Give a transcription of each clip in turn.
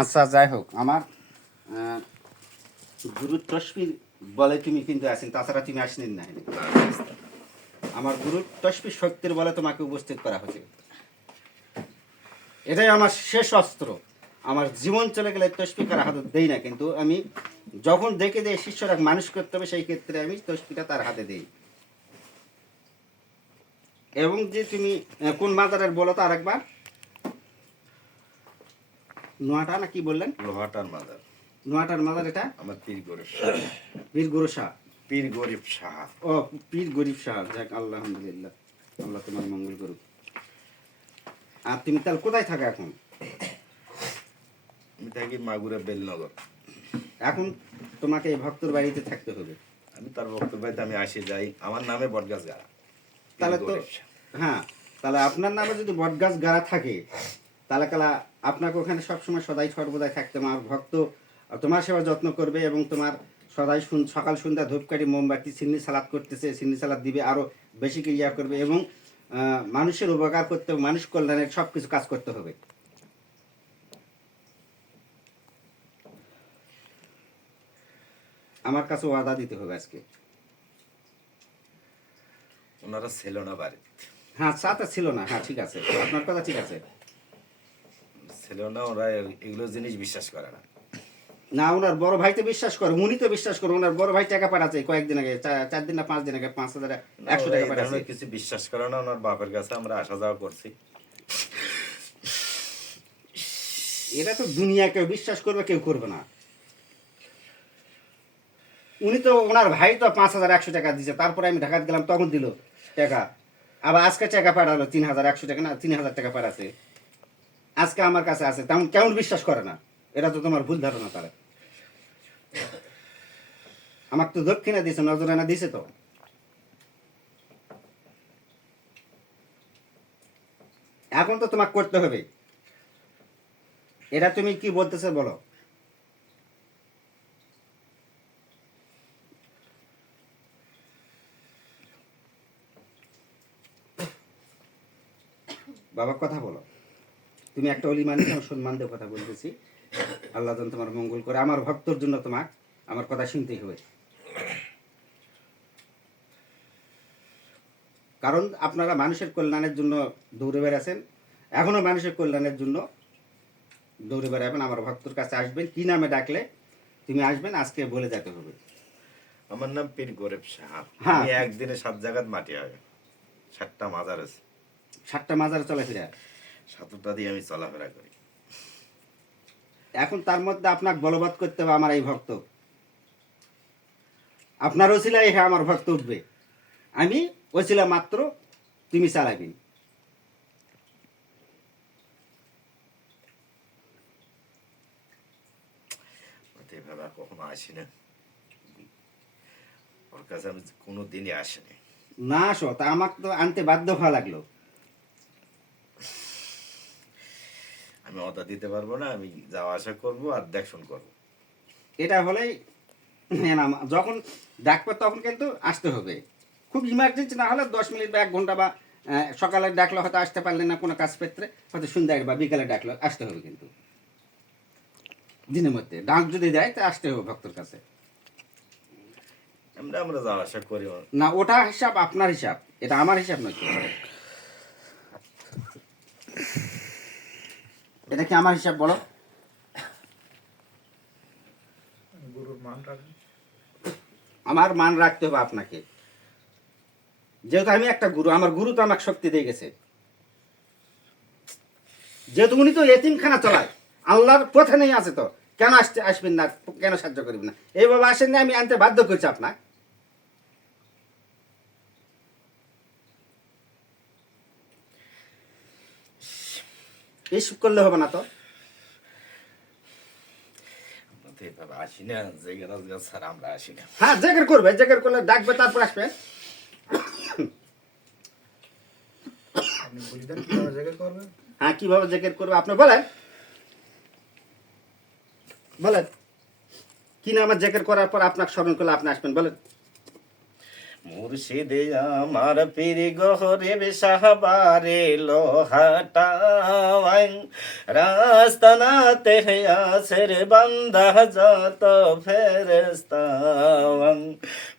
আচ্ছা যাই হোক, আমার গুরুর তসবির বলে তুমি কিন্তু আছেন, তাছাড়া তুমি আসলেন না আমার গুরুর তসবির শক্তির বলে তোমাকে উপস্থিত করা হয়েছে। এটাই আমার শেষ অস্ত্র। আমার জীবন চলে গেলে তসবি করা হাতে দেই না, কিন্তু আমি যখন দেখে দেয় শিষ্যরা মানুষ করতে হবে, সেই ক্ষেত্রে আমি তসবিটা তার হাতে দেই। এবং যে তুমি কোন মাদারের বলো তো আরেকবার। নোয়াটা না কি বললেন? লোহাটার মাদার। নোয়াটার মাদার এটা? আমার পীর গরিব বীর গুরু শাহ। পীর গরিব সাহা ও পীর গরিব শাহ। যাক আলহামদুলিল্লাহ। আল্লাহ তোমার মঙ্গল করুক। আর তুমি তাহলে কোথায় থাকো এখন? আমি থাকি মাগুরা বেলনগর। এখন তোমাকে এই ভক্তর বাড়িতে থাকতে হবে। আমি তার ভক্তর বাড়িতে আমি আসে যাই। আমার নামে বটগাছ গাড়া। তাহলে তো হ্যাঁ তাহলে আপনার নামে যদি বটগাছ গাড়া থাকে তাহলে কালা আপনাকে ওখানে সবসময় সদাই সর্বদাই থাকতে আমার ভক্ত তোমার সেবা যত্ন করবে এবং তোমার সদাই সুন- সকাল সন্ধ্যা ধূপকাঠি মোমবাতি সিন্নি সালাদ করতেছে সিন্নি সালাদ দিবে আরও বেশি করে ইয়া করবে এবং মানুষের উপকার করতে মানুষ কল্যাণের সব কিছু কাজ করতে হবে। আমার কাছে ওয়াদা দিতে হবে আজকে। ওনারা ছিল না বাড়ি হ্যাঁ চাটা ছিল না। হ্যাঁ ঠিক আছে। আপনার কথা ঠিক আছে। না ওরা এগুলো জিনিস বিশ্বাস করে না। না ওনার বড় ভাই তো বিশ্বাস করে উনি তো বিশ্বাস করে ওনার বড় ভাই টাকা পাঠাচ্ছে কয়েকদিন আগে চার দিন না পাঁচ দিন আগে পাঁচ হাজার একশো টাকা পাঠাচ্ছে। কিছু বিশ্বাস করে না ওনার বাপের কাছে আমরা আসা যাওয়া করছি। এটা তো দুনিয়া কেউ বিশ্বাস করবে কেউ করবে না। উনি তো ওনার ভাই তো পাঁচ হাজার একশো টাকা দিছে তারপরে আমি ঢাকাতে গেলাম তখন দিল টাকা। আবার আজকে টাকা পাঠালো তিন হাজার একশো টাকা না তিন হাজার টাকা পাঠাচ্ছে। আজকে আমার কাছে আছে, তেমন কেমন বিশ্বাস করে না। এটা তো তোমার ভুল ধারণা তারা। আমার তো দক্ষিণা দিছে নজরানা দিছে তো। এখন তো তোমাকে করতে হবে। এটা তুমি কি বলতেছে বলো? বাবা, কথা বলো। তুমি একটা অলি মানুষ সম্মান দিয়ে কথা বলতেছি। আল্লাহ যেন তোমার মঙ্গল করে। আমার ভক্তর জন্য তোমার আমার কথা শুনতেই হবে। কারণ আপনারা মানুষের কল্যাণের জন্য দৌড়ে বেড়াছেন এখনও মানুষের কল্যাণের জন্য দৌড়ে বেড়াবেন। আমার ভক্তর কাছে আসবেন। কি নামে ডাকলে তুমি আসবেন? আজকে বলে যেতে হবে। আমার নাম পীর গরিব সাহা। হ্যাঁ। আমি একদিনে সাত জায়গাত মাটি হবে সাতটা মাজার আছে। সাতটা মাজার চলাফেরা দিয়ে আমি চলাফেরা করি। এখন তার মধ্যে আপনাকে বলবৎ করতে হবে আমার এই ভক্ত। আপনার ওসিলাই হ্যাঁ আমার ভক্ত উঠবে। আমি ওসিলা মাত্র তুমি চালাবি এভাবে আর কখনো আসি না। ওর কাছে আমি কোনো দিনই আসিনি। না আসো তা আমাকে তো আনতে বাধ্য হওয়া লাগল। আমি অদা দিতে পারব না আমি যাওয়া আসা করব আর দেখশন করব। এটা হলেই যখন ডাকবে তখন কিন্তু আসতে হবে। খুব ইমার্জেন্সি না হলে দশ মিনিট বা এক ঘণ্টা বা সকালে ডাকলে হয়তো আসতে পারলেন না কোনো কাজ পেত্রে হয়তো সন্ধ্যায় বা বিকালে ডাকলে আসতে হবে কিন্তু। দিনের মধ্যে ডাক যদি দেয় তা আসতে হবে ভক্তর কাছে। আমরা আমরা যাওয়া আসা করি। না ওটা হিসাব আপনার হিসাব এটা আমার হিসাব নয়। এটা কি আমার হিসাব বলো? আমার মান রাখতে হবে আপনাকে। যেহেতু আমি একটা গুরু আমার গুরু তো আমাকে শক্তি দিয়ে গেছে। যেহেতু উনি তো এতিমখানা চলায় আল্লাহর পথে নেই আছে তো। কেন আসতে আসবেন না? কেন সাহায্য করবেন না? এইভাবে আসেন না আমি আনতে বাধ্য করছি আপনার এইসব করলে হবে না তো? আমরা তো আসি না জায়গা রাজগাছ আমরা আসি না। হ্যাঁ জেকের করবে জেকের করলে ডাকবে তারপর আসবে। হ্যাঁ কীভাবে জ্যাকেট করবে? আপনি বলেন। বলেন। কি না আমার জ্যাকেট করার পর আপনাকে স্মরণ করলে আপনি আসবেন? বলেন। মুর্শিদে আমার পীর গহরে সাহাবারে লোহাটাওয়াই রাস্তানাতে আসের বান্দা যত ফেরেস্তাওয়াং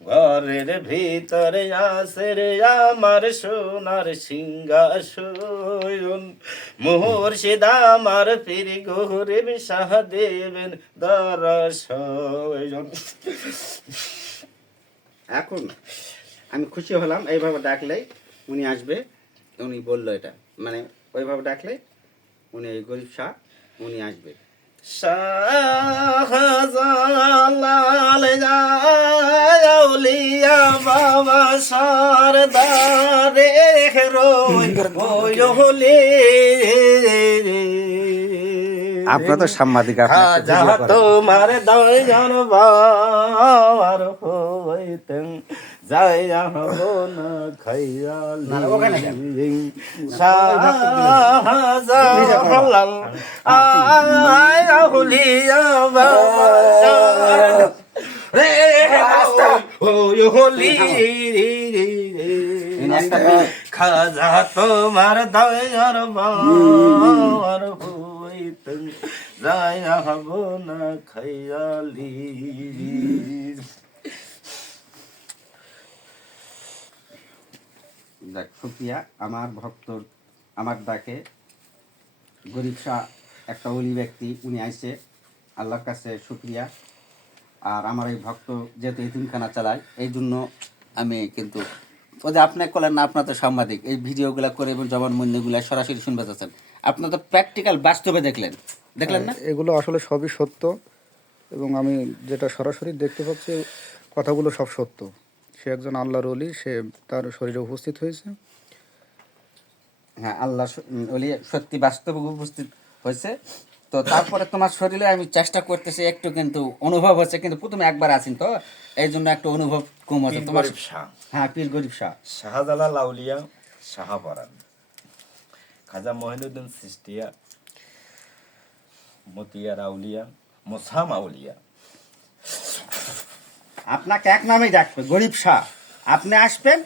ঘরের ভিতরে আসের আমার সোনার সিংহাসন। মুর্শিদ আমার পীর গহরে সাহ দেবেন দরশন এখন আমি খুশি হলাম এইভাবে ডাকলেই উনি আসবে। উনি বলল এটা। মানে ওইভাবে ডাকলে উনি এই গরিব শাহ উনি আসবে। বাবা সরদারে ওয়লে আপনার তো সাংবাদিক খাজা তোমার দয়ার বার হইতেন। যাইয়া হব না খাইয়াল। শাহজালাল আউলিয়া বাবা রে ওই হলি খাজা তোমার দয়ার বার হইতেন যাইয়া হব না খাইয়ালি দেখ সুপ্রিয়া আমার ভক্ত আমার ডাকে গরিব শাহ একটা অলি ব্যক্তি, উনি আইসে আল্লাহর কাছে সুক্রিয়া আর আমার এই ভক্ত যেহেতু এতিমখানা চালায়, এই জন্য আমি কিন্তু, ও যে আপনি করলেন না, আপনার তো সাংবাদিক, এই ভিডিওগুলো করে এবং জবানবন্দিগুলো সরাসরি শুনতে চাচ্ছেন। আপনার তো প্র্যাকটিক্যাল বাস্তবে দেখলেন। দেখলেন না? এগুলো আসলে সবই সত্য এবং আমি যেটা সরাসরি দেখতে পাচ্ছি, কথাগুলো সব সত্য। সে একজন আল্লাহর অলি সে তার শরীরে উপস্থিত হয়েছে। হ্যাঁ আল্লাহ ওলি সত্যি বাস্তবে উপস্থিত হয়েছে। তো তারপরে তোমার শরীরে আমি চেষ্টা করতেছি একটু কিন্তু অনুভব হচ্ছে কিন্তু প্রথমে একবার আছেন তো এই জন্য একটু অনুভব কম হচ্ছে তোমার গরিব হ্যাঁ পীর গরিব শাহ। শাহজালাল আউলিয়া শাহপরান খাজা মহিনুদ্দিন সিস্টিয়া মতিয়া আউলিয়া মোসাম আউলিয়া। আপনাকে এক নামেই ডাকবে গরিব শাহ আপনি আসবেন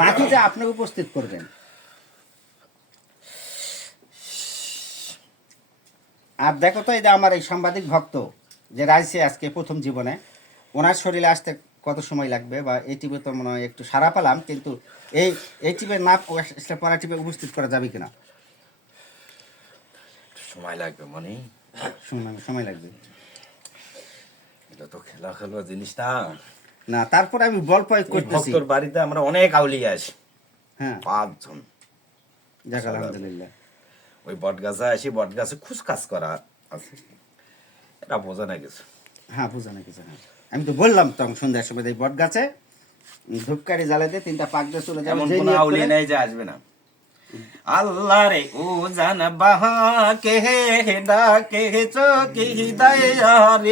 বাকিটা আপনাকে উপস্থিত করবেন। আর দেখো তো এই যে আমার এই সাংবাদিক ভক্ত যে রাইছে আজকে প্রথম জীবনে ওনার শরীরে আসতে কত সময় লাগবে বা এই টিপে তো মনে হয় একটু সারা পেলাম কিন্তু এই এই টিপে না আসলে পরা টিপে উপস্থিত করা যাবে কিনা? সময় লাগবে মনে। সময় লাগবে। এটা তো খেলা খেলা জিনিস না না তারপরে আমি বল প্রয়োগ করতেছি। ভক্তর বাড়িতে আমরা অনেক আউলিয়া আসি হ্যাঁ। পাঁচজন। যাক আলহামদুলিল্লাহ। ওই বটগাছে আসি বট গাছে খুচকাজ করা আছে। এটা বোঝা না কিছু। হ্যাঁ বুঝা না কিছু হ্যাঁ। আমি তো বললাম তখন সন্ধ্যার সময় এই বট গাছে ধূপকারি জ্বালা দিয়ে তিনটা পাক দিয়ে চলে যাবে কোন আউলিয়া নেই যে আসবে না। আল্লাহ রে ও জান বাহা কে ডাকে চকি দয়া রে।